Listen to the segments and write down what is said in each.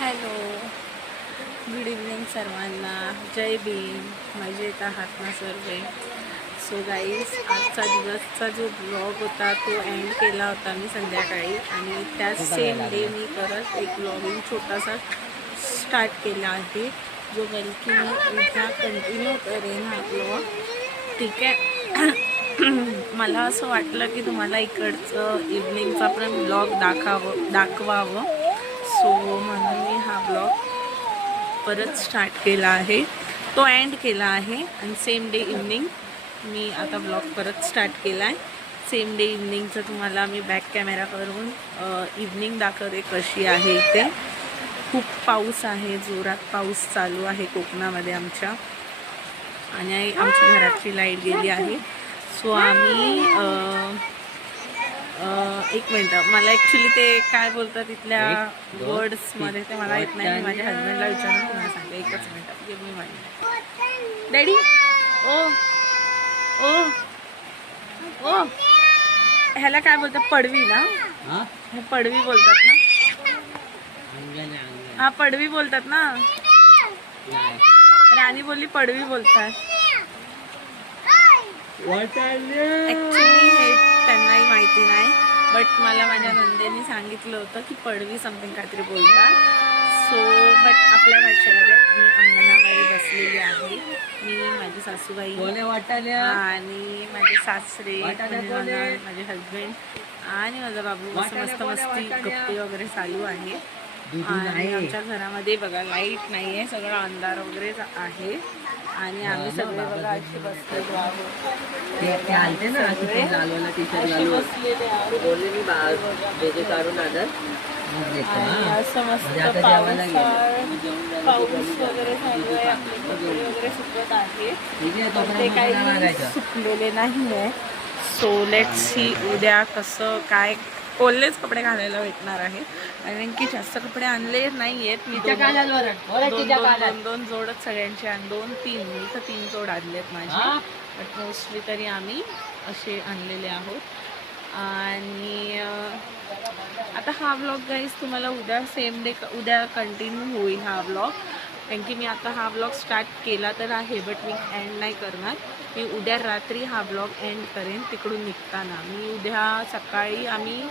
Hello, good evening सर्वांना. जय भीम. मजेत आहात ना सर्व? सो गाईज, आजचा दिवसचा जो ब्लॉग होता तो एंड केला होता मी संध्याकाळी, आणि त्या सेम डे मी परत एक ब्लॉगिंग छोटासा स्टार्ट केला आहे, जो बल्कि मी उद्या कंटिन्यू करेन हा ब्लॉग. ठीक आहे. मला असं वाटलं की तुम्हाला इकडचं इव्हनिंगचा पण ब्लॉग दाखवावं. सो म्हणून मी हा ब्लॉग परत स्टार्ट केला आहे, तो एंड केला आहे, आणि सेम डे इव्हनिंग मी आता ब्लॉग परत स्टार्ट केला आहे. सेम डे इव्हनिंगचं तुम्हाला मी बॅक कॅमेरा करून इव्हनिंग दाखवते कशी आहे. इथे खूप पाऊस आहे, जोरात पाऊस चालू आहे कोकणामध्ये आमच्या, आणि आमच्या घराची लाईट गेली आहे. सो आम्ही एक मिनटं, मला ॲक्च्युली ते काय बोलतात तिथल्या वर्ड्समध्ये ते मला येत नाही. मी माझ्या हजबंडला विचारून तुम्हाला सांगते. एकच मिनटं, गिव्ह मी माइंड. डॅडी, ओ ओ ओ, ह्याला काय बोलतात? पडवी ना? हे पडवी बोलतात ना? हा, पडवी बोलतात ना? राणी बोलली पडवी बोलतात. ॲक्च्युली हे त्यांनाही माहिती नाही, बट मला माझ्या नंदेनी सांगितलं होतं की पडवी समथिंग काहीतरी बोलतात. सो बट आपल्या भाषेमध्ये मी अंगणामध्ये बसलेली आहे. मी, माझी सासूबाई आणि माझे सासरे, माझे हजबंड आणि माझा बाबू मस्त मस्ती गप्पी वगैरे चालू आहे. आणि आमच्या घरामध्ये बघा लाईट नाही आहे, सगळं अंधार वगैरे आहे, आणि आम्ही सगळे बघा असे बसलेलो आहोत. असं मस्त पाऊस वगैरे चालू आहे. आपले कपडे वगैरे सुकत आहे, ते काही सुकलेले नाही आहे. सो लेट्स सी उद्या कसं काय ओलेच कपडे घालायला भेटणार आहे, कारण की जास्त कपडे आणले नाही आहेत मी. दोन जोडच सगळ्यांचे, आणि 2-3 मी तर 3 जोड आणलेत माझे, बट मोस्टली तरी आम्ही असे आणलेले आहोत. आणि आता हा ब्लॉग गाईज तुम्हाला उद्या सेम डे उद्या कंटिन्यू होईल हा ब्लॉग, कारण की मी आता हा ब्लॉग स्टार्ट केला तर आहे, बट मी एंड नाही करणार. मी उद्या रात्री हा ब्लॉग एंड करेन तिकडून निघताना. मी उद्या सकाळी आम्ही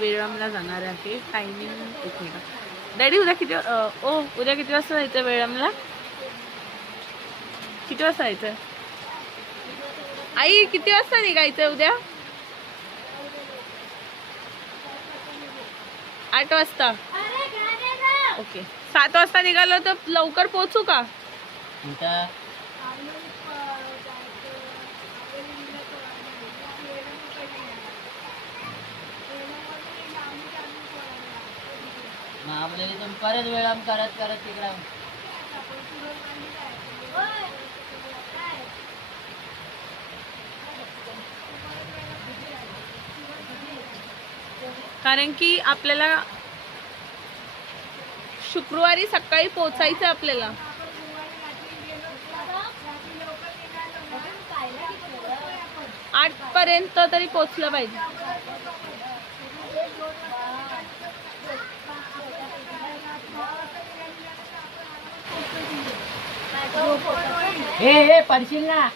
वेळमला जाणार आहे. टायमिंग एक मिनिट. डॅडी, उद्या किती उद्या किती वाजता जायचं वेळमला? किती वाजता जायचं? आई, किती वाजता निघायचं उद्या? 8 वाजता. ओके, 7 वाजता निघालो तर लवकर पोहोचू का? आपल्याला तुम्ही परत वेळाम करत करत तिकडं. कारण की आपल्याला शुक्रवारी सकाळी पोचायचं आपल्याला. आठ पर्यंत तरी पोचलं पाहिजे. हे पडशील ना.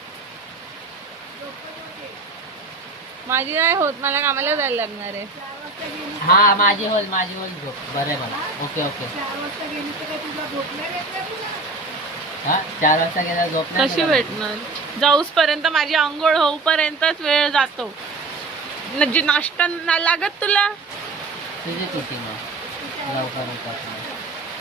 माझी नाही होत, मला कामाला जायला लागणार आहे. हा, माझी होल झोप. बरं आहे मला. Okay okay. 4 वाजता गेला झोप कशी भेटणार? जाऊस पर्यंत माझी आंघोळ होऊपर्यंतच वेळ जातो. म्हणजे नाश्ता नाही लागत तुला? तुझे किती लवकर.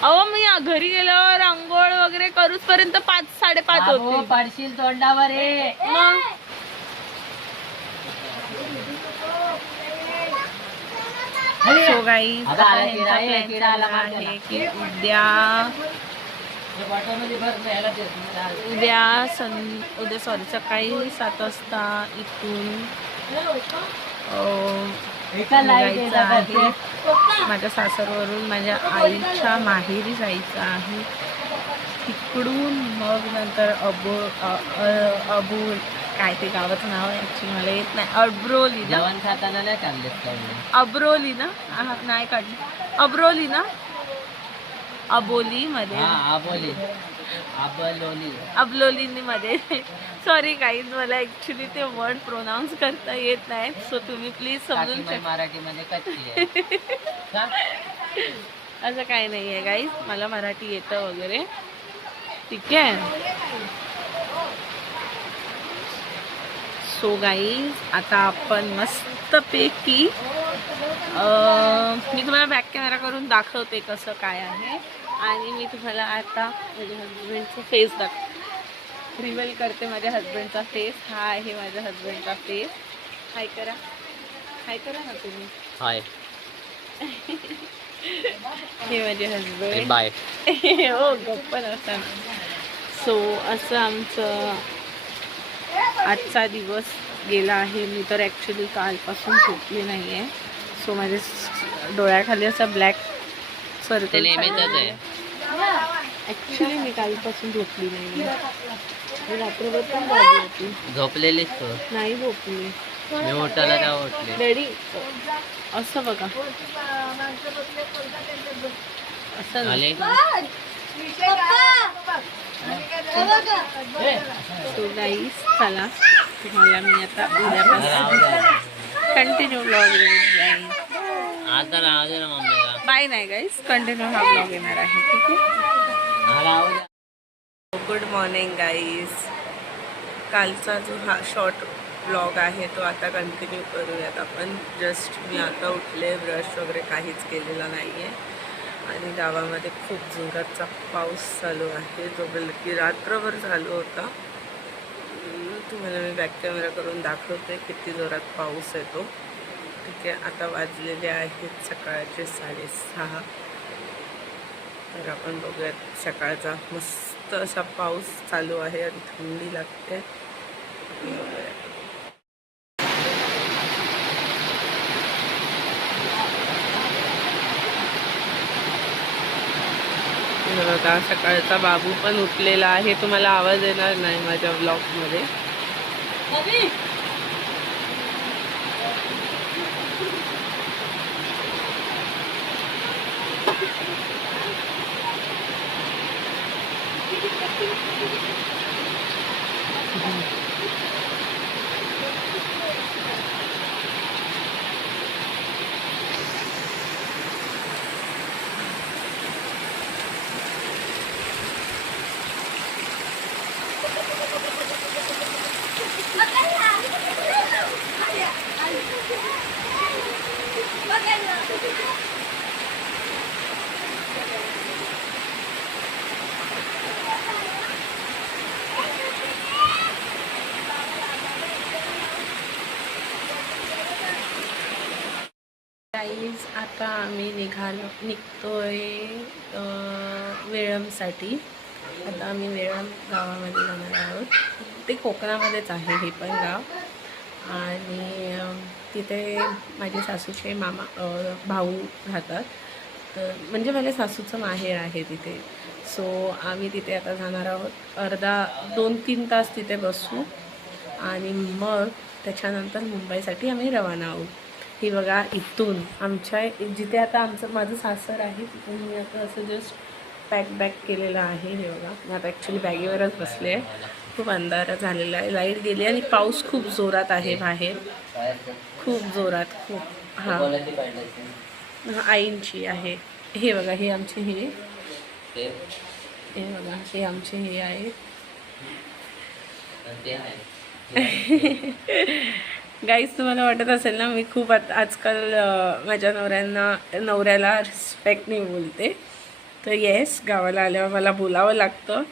अहो, मी घरी गेल्यावर आंघोळ वगैरे करूच पर्यंत 5-5:30 होते. पडशील तोंडावर आहे. मग सो गाईज, आहे की उद्या सकाळी 7 वाजता इथून जायचं आहे. माझ्या सासरवरून माझ्या आईच्या माहेरी जायचं आहे. तिकडून मग नंतर अबू काय ते गावाचं नाव आहे ॲक्च्युली मला येत नाही. अब्रोली ना? जेवण खाताना नाही काढले. अब्रोली ना? नाही काढली. अब्रोली ना? अबोलीमध्ये अबलोलीमध्ये सॉरी गाईज, मला ॲक्च्युली ते वर्ड प्रोनाऊन्स करता येत नाही, सो तुम्ही प्लीज समजून मराठीमध्ये कच्ची आहे. असं काही नाही आहे गाईज, मला मराठी येतं वगैरे, ठीक आहे. सो गाईज आता आपण मस्तपैकी मी तुम्हाला बॅक कॅमेरा करून दाखवते कसं काय आहे, आणि मी तुम्हाला आता माझ्या हजबंडचा फेस रिव्हील करते. माझ्या हजबंडचा फेस हा आहे, माझ्या हजबंडचा फेस. हाय करा ना तुम्ही. हाय. हे माझे हजबंड. बाय. हो गप्प नसताना. सो असं आमचं आजचा दिवस गेला आहे. मी तर ॲक्च्युली कालपासून झोपली नाही आहे. सो माझे डोळ्याखाली असा ब्लॅक सर्कल नेहमीच आहे. ॲक्च्युली मी कालपासून झोपली नाही आहे. मी रात्रभर पण जागी होती. झोपलेलीच तू? नाही झोपली. मी उठायला तेव्हा उठले. डॅडी असं बघा, असं आले. सो गाईस चला, तुम्हाला मी आता उद्यापासून कंटिन्यू ब्लॉग जाईन. आता राहू दे ना मम्मीला. बाय नाही गाईस, कंटिन्यू हा ब्लॉग येणार आहे, ठीक आहे. Good morning guys. कालचा जो हा शॉर्ट ब्लॉग आहे तो आता कंटिन्यू करूयात आपण. जस्ट मी आता उठले, ब्रश वगैरे काहीच केलेला नाही आहे, आणि गावामध्ये खूप जोराचा पाऊस चालू आहे, जो की रात्रभर चालू होता. तुम्हाला मी बॅक कॅमेरा करून दाखवते किती जोरात पाऊस येतो, ठीक आहे. आता वाजलेले आहेत सकाळचे 6:30. तर आपण बघूयात. सकाळचा मस्त असा पाऊस चालू आहे आणि थंडी लागते. बघा सकाळचा बाबू पण उठलेला आहे. तुम्हाला आवाज येणार नाही माझ्या ब्लॉगमध्ये. गाईज आता आम्ही निघतोय वेळमसाठी. आता आम्ही वेळम गावामध्ये जाणार आहोत. ते कोकणामध्येच आहे हे पण गाव, आणि तिथे माझे सासूचे भाऊ राहतात. तर म्हणजे माझ्या सासूचं माहेर आहे तिथे. सो आम्ही तिथे आता जाणार आहोत. 2-3 तास तिथे बसू, आणि मग त्याच्यानंतर मुंबईसाठी आम्ही रवाना आहोत. ही बघा इथून आमच्या जिथे आता माझं सासर आहे तिथून मी आता असं जस्ट बॅक केलेलं आहे. हे बघा मी आता ॲक्च्युली बॅगेवरच बसले आहे. खूप अंधार झालेला आहे, लाईट गेली, आणि पाऊस खूप जोरात आहे बाहेर, खूप जोरात, खूप. हां आईंची आहे. हे बघा हे आमचे हे बघा हे आमचे हे आहे. गाईज तुम्हाला वाटत असेल ना मी खूप आजकाल माझ्या नवऱ्याला रिस्पेक्टने बोलते. तर येस, गावाला आल्यावर मला बोलावं लागतं.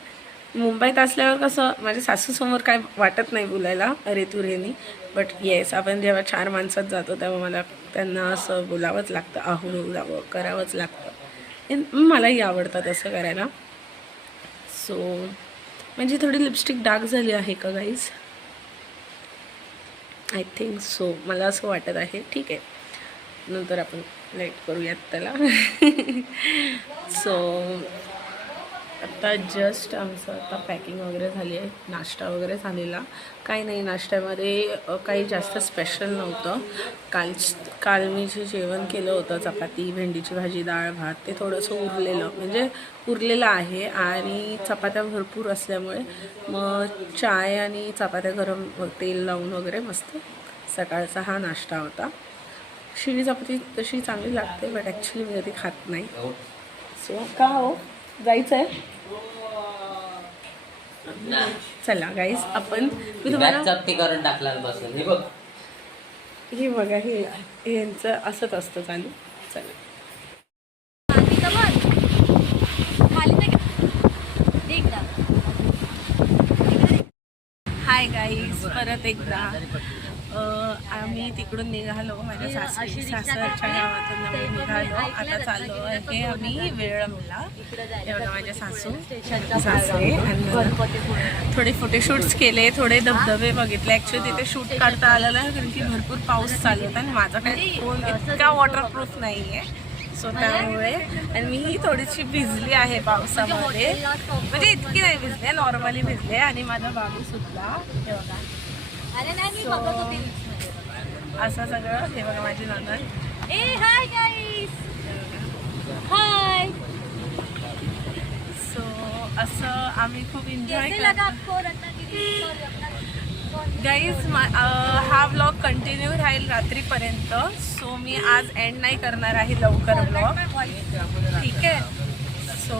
मुंबईत असल्यावर कसं माझ्या सासूसमोर काय वाटत नाही बोलायला अरे तुरेनी, बट येस आपण जेव्हा 4 माणसात जातो तेव्हा मला त्यांना असं बोलावंच लागतं, आहो करावंच लागतं. मलाही आवडतं तसं करायला. सो म्हणजे थोडी लिपस्टिक डार्क झाली आहे का गाईज? आय थिंक सो, मला असं वाटत आहे. ठीक आहे, नंतर आपण लाईट करूयात त्याला. सो आता जस्ट आमचं आता पॅकिंग वगैरे झाली आहे, नाश्ता वगैरे झालेला. काही नाही, नाश्त्यामध्ये काही जास्त स्पेशल नव्हतं. काल मी जे जेवण केलं होतं, चपाती, भेंडीची भाजी, डाळ भात, ते थोडंसं उरलेलं आहे. आणि चपात्या भरपूर असल्यामुळे मग चाय आणि चपात्या गरम तेल लावून वगैरे मस्त सकाळचा हा नाश्ता होता. शिळी चपाती तशी चांगली लागते, बट ॲक्च्युली मी कधी खात नाही. सो का हो जायचं आहे? चला गाईज, आपण मी तुम्हाला चपटी करून टाकला बसून. हे बघ, हे बघा, हे यांचं असंच असतं चालू. चला, हाय गाईज, परत एकदा आम्ही तिकडून निघालो, माझ्या सासरच्या गावातून आम्ही निघालो. आता चाललो आहे आम्ही वेळमला. एवढं माझ्या सासरे आणि थोडे फोटोशूट्स केले, थोडे धबधबे बघितले. ॲक्च्युली तिथे शूट काढता आलं नाही, कारण की भरपूर पाऊस चालू होता आणि माझा काही फोन इतका वॉटरप्रूफ नाही आहे. सो त्यामुळे, आणि मीही थोडीशी भिजली आहे पावसामध्ये, म्हणजे इतकी नाही भिजले, नॉर्मली भिजले. आणि माझा बाबू सुद्धा, हे बघा, असं सगळं. हे बघा माझी नंदन. हाय गाईस, हाय. सो असं आम्ही खूप एन्जॉय करतो गाईज. हा व्लॉग कंटिन्यू राहील रात्रीपर्यंत. सो मी आज एंड नाही करणार आहे लवकर व्लॉग, ठीक आहे? सो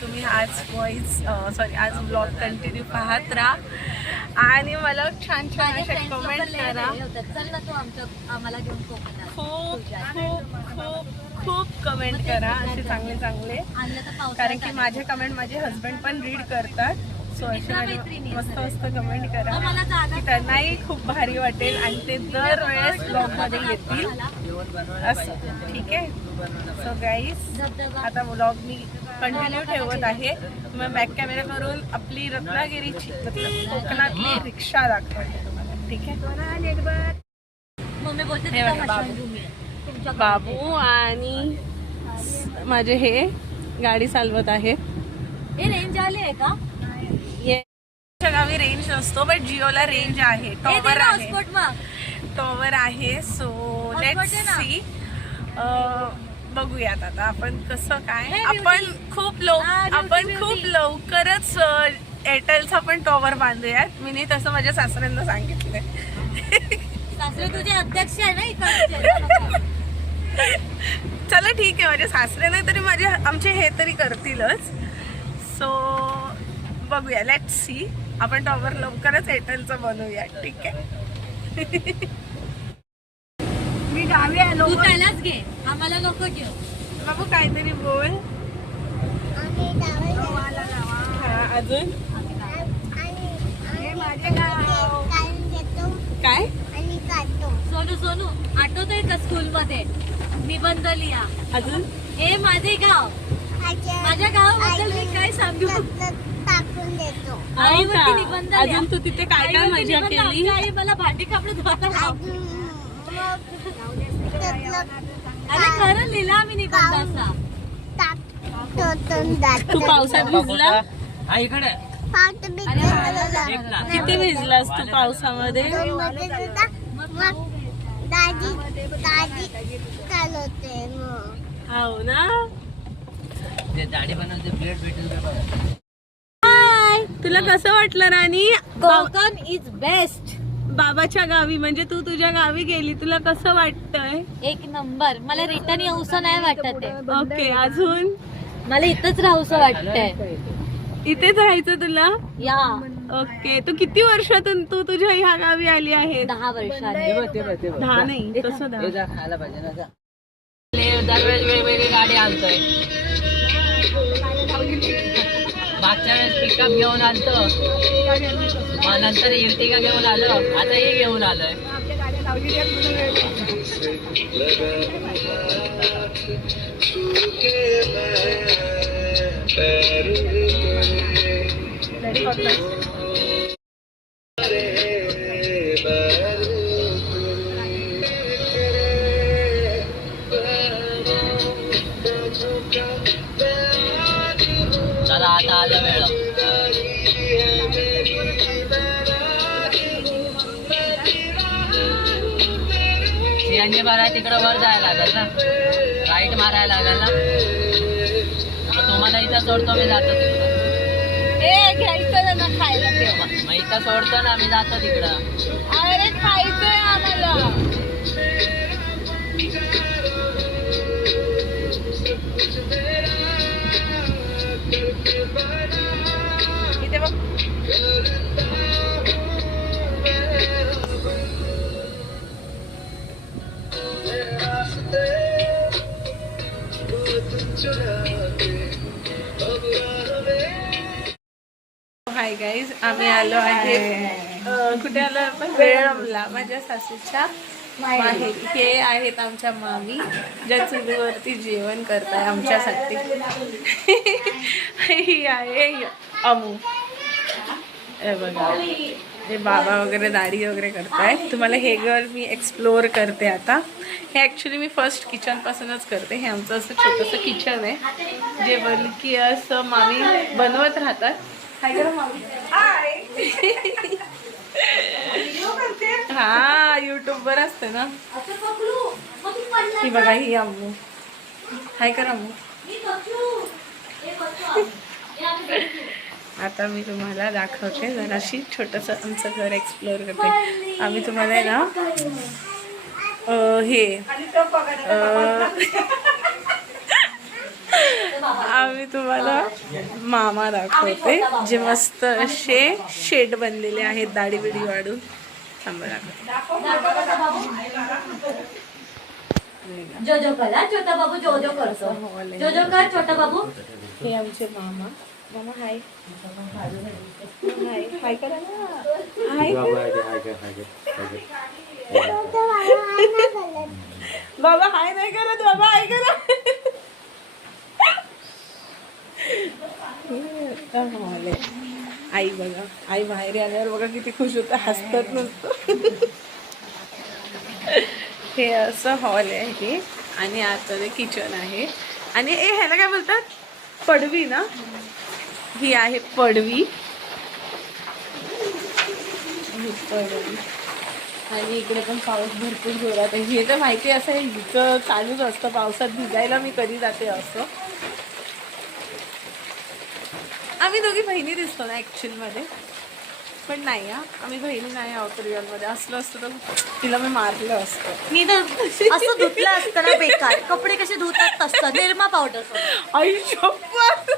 तुम्ही आज व्लॉग कंटिन्यू पाहत राहा आणि मला छान छान असे कमेंट करा. खूप खूप खूप खूप कमेंट करा, असे चांगले चांगले, कारण की माझे कमेंट माझे हस्बंड पण रीड करतात. सो असे मस्त मस्त कमेंट करा की त्यांनाही खूप भारी वाटेल आणि ते दरवेळेस ब्लॉगमध्ये येतील असं, ठीक आहे? सो गाईज, आता व्लॉग मी कंटिन्यू ठेवत आहे. मग बॅक कॅमेरा करून आपली रत्नागिरीची, मतलब कोकणातली रिक्षा दाखवते तुम्हाला, ठीक आहे? हे बघा, बाबू आणि माझे हे गाडी चालवत आहेत. हे रेंज आले आहे का? गावी रेंज नसतो, बट जिओला रेंज आहे, टॉवर आहे. सो लेट्स सी, बघूयात आता आपण कसं काय. आपण खूप लवकरच एअरटेलचा पण टॉवर बांधूयात. मी तसं माझ्या सासऱ्यांना सांगितलंय. सासरे तुझे अध्यक्ष आहे ना इकडचे. चला ठीक आहे, माझे सासरे नाही तरी आमचे हे तरी करतीलच. सो बघूया, लेट्स सी. आपण टॉवर लवकरच एअरटेलचं बनवूया, ठीक आहे? मी गावी आलो. तू त्यालाच घे, आम्हाला नको घेऊ. बाबू काहीतरी बोल. अजून काय? सोनू आठवतंय का स्कूल मध्ये निबंध लिहा? अजून हे माझे गाव, माझ्या गावाबद्दल मी काय सांगू? आईवरती निबंध लिहा. अजून तू तिथे काय काय मजा केली? आई मला भांडी कापड धुवायला. अरे खरं लिहिला आम्ही निबंध असा. तू पावसात भिजला? हा इकडे किती भिजलास तू पावसामध्ये? हो ना. दाढी बनवते, प्लेट भेटेल. तुला कसं वाटलं राणी? Konkan is best. बाबाच्या गावी, म्हणजे तू तुझ्या गावी गेली, तुला कसं वाटतंय? एक नंबर. मला रिटर्न येऊसं नाही वाटत आहे. ओके, अजून मला इथंच राहूसं वाटतंय. इथेच राहायचं तुला? या. ओके, तू किती वर्षातून तू तुझ्या ह्या गावी आली आहे? 10 वर्षांनी. 10 नाही, कसं 10? खायला पाहिजे ना. दरवेळेस वेगवेगळी गाडी आणतोय. मागच्या वेळेस पिकअप घेऊन आलतो, मग नंतर इर्टिगा घेऊन आलो, आता हे घेऊन आलोय. चला आता माझा वेळ. सीएनजी मारायला तिकडं वर जायला लागेल ना, राईट मारायला लागेल ना. मग तुम्हाला इथं सोडतो, मी जातो तिकडं. घ्यायचं ना खायला ते. मग इथं सोडतो ना, मी जातो तिकडं. अरे खायचंय आम्हाला. इथे बघ. हाय गाईज, आम्ही आलो आहे कुठे आलो आपण? वेळमला, माझ्या सासूच्या माहेरी. हे आहेत आमच्या मामी, ज्या चुलीवरती जेवण करताय आमच्यासाठी. ही आहे अमू. हे बघा, हे बाबा वगैरे दाढी वगैरे करताय. तुम्हाला हे घर मी एक्सप्लोअर करते आता. हे ॲक्च्युली मी फर्स्ट किचनपासूनच करते. हे आमचं असं छोटंसं किचन आहे, जे बल्कि असं मामी बनवत राहतात. काय करा मामी? हा, युट्यूबवर असते ना. ही बघा, ही अम्मू. हाय करा अम्मू. आता मी तुम्हाला दाखवते जराशी छोटंसं आमचं घर एक्सप्लोअर करते. आम्ही तुम्हाला आहे ना आम्ही तुम्हाला मामा दाखवते, जे मस्त असे शेड बनलेले आहेत दाढी बिडी वाढून. थांबा जो जो कला छोटा बाबू जो जो करतो. जो जो कर छोटा बाबू. हे आमचे मामा. मामा हाय. हाय हाय करा ना. हाय बाबा हाय नाही करत. बाबा हाय करा. आई बघा, आई बाहेर आल्यावर बघा किती खुश होतं, हसतात नसतं. हे असं हॉल आहे हे, आणि आता ते किचन आहे. आणि ह्याला काय बोलतात? पडवी ना. ही आहे पडवी. आणि इकडे पण पाऊस भरपूर जोरात आहे. हे तर माहिती असं आहे, इथं चालूच असतं पावसात भिजायला मी कधी जाते असं. आम्ही दोघी बहिणी दिसतो ना ॲक्च्युअलमध्ये, पण नाही हा, आम्ही बहिणी नाही आहोत रिअलमध्ये. असलं असतं तर तिला मी मारलं असतं. मी तर असं धुतलं असतं ना बेकार. कपडे कसे धुतात तसं निरमा पावडर. आई शपथ.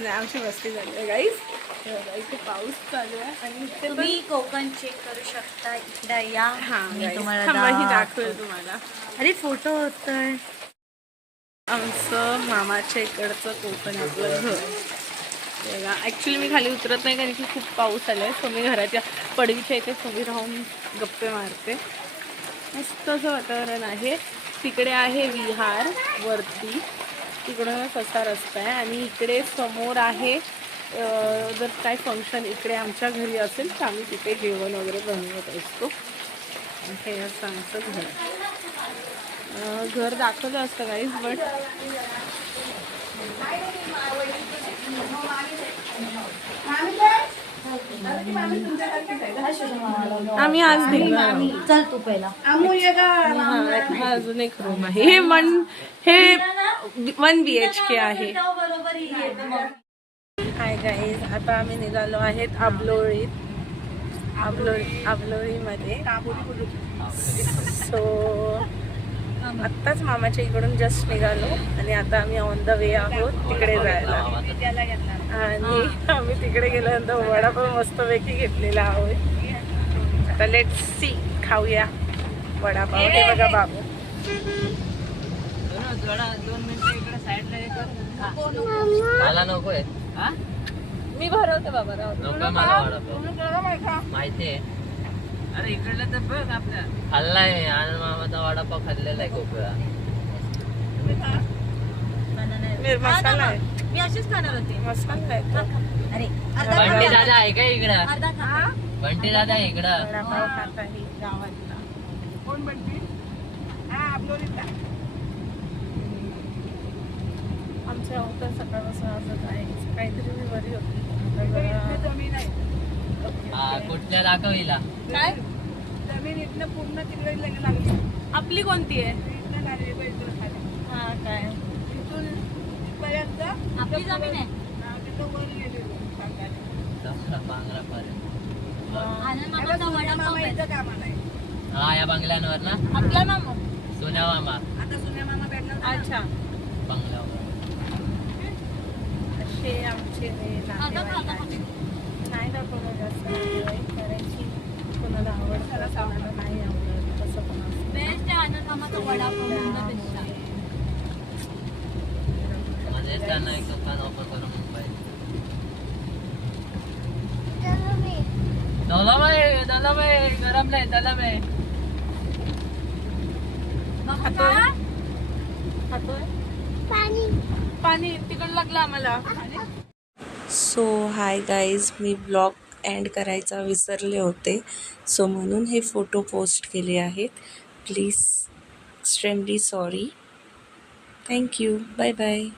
नाही, आमची मस्ती झाली आहे गाईस. इथे पाऊस चालू आहे आणि इथे तुम्ही कोकण चेक करू शकता. इकडे या. हां, मी तुम्हाला ही दाखवेल तुम्हाला. अरे फोटो होतोय. आमचं मामाच्या इकडचं कोकण आपलं घर बघा. ॲक्च्युली मी खाली उतरत नाही कारण की खूप पाऊस आला आहे. सो मी घराच्या पडवीच्या इथे उभी राहून गप्पे मारते. मस्त असं वातावरण आहे. तिकडे आहे विहार वरती, तिकडून असा रस्ता आहे. आणि इकडे समोर आहे, जर काय फंक्शन इकडे आमच्या घरी असेल तर आम्ही तिथे जेवण वगैरे बनवत असतो. हे असं आमचं घर दाखवलं असतं काहीच, बट आम्ही आज निघणार. चल तू पहिला. हा अजून एक रूम आहे. हे 1 BHK आहे. हाय गाईज, आता आम्ही निघालो आहेत आबलोळीमध्ये. सो आत्ताच मामाच्या इकडून जस्ट निघालो आणि आता आम्ही ऑन द वे आहोत तिकडे जायला. आणि आम्ही तिकडे गेल्यानंतर वडापाव मस्तपैकी घेतलेला आहोत. आता लेट्स सी, खाऊया वडापाव. हे बघा बाबू. 2 मिनिटं इकडे साईडला येतो. मला नकोय. मी भरवते बाबा. नको मला वडापाव. माहिती आहे. अरे इकडलं तर बघ आपल्या खाल्लाय. आणि मामाचा वडापाव खाल्लेला आहे खूप वेळा. मसाला आहे. मी अशीच खाणार होते. मसाला आहे तो. अरे बंटी दादा आहे का इकडं? अर्धा खा. बंटी दादा आहे इकडं. वडापाव खात आहे गावातला. कोण बनते? आमचं इच्छा होतं सकाळपासून असं आहे काहीतरी मी बरी होती आता जरा जमीन आहे. हा कुठल्या दाखविला काय जमीन इथनं पूर्ण तिकडे लागली. आपली कोणती आहे? इथनं लागली इकडं खाली. हा काय इथून इथपर्यंत आपली जमीन आहे. तिथं वर गेली बांगला पर्यंत. आनंद मामाचा वडापाव आहे. कामाला आहे. हा या बंगल्यांवर ना आपला मामा सोन्या मामा आता सुन्या मामा भेटला. अच्छा बंगल्यावर. असे आमचे हे नातेवाईक नाही दाखवलं जास्त नातेवाईक करायची कोणाला आवडतं कोणाला नाही आवडत तसं पण असतं. बेस्ट आहे आनंद मामाचा वडापाव पेक्षा. म्हणजे त्यांना एक दुकान ओपन करून मुंबई. दलम गरम नाही दलम आहे. खातोय खातोय पाणी तिकडं लागलं आम्हाला. सो हाय गाईज, मी ब्लॉग एंड करायचा विसरले होते सो म्हणून हे फोटो पोस्ट केले आहेत. Please extremely sorry. Thank you. Bye bye.